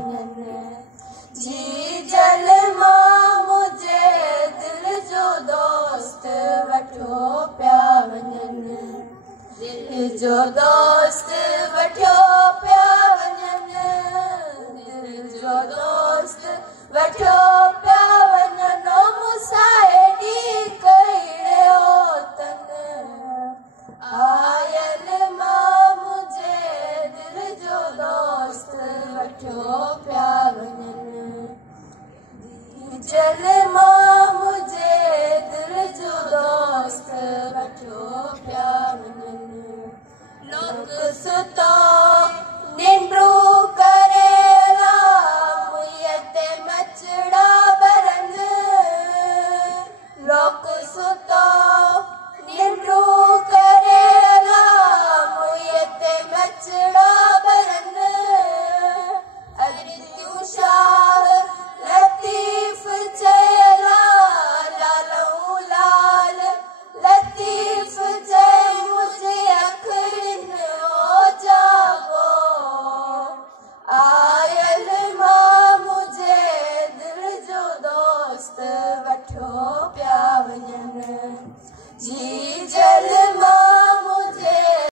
वञनि जी जल मां मुझे दिल जो दोस्त वठो पिया वञनि दिल जो दोस्त वठो पिया वञनि दिल जो दोस्त वठो पिया वञनि मुसाइडी कहिड़ो तन आयल मां मुझे दिल जो दोस्त वठो पिया वञनि जल मां मुझे दिल जो दोस्त वठो पिया वञनि लोक सुतो निंड्रू करेला मुंहिं ते मचड़ा भरनि लोक सुतो निंड्रू करेला मुंहिं ते मचड़ा भरनि अरितियूं शाह लतीफ़ चयला लालऊं लाल लतीफ़ चए मुझे अखड़िन ओ जागो आयल मां मुझे दिल जो दोस्त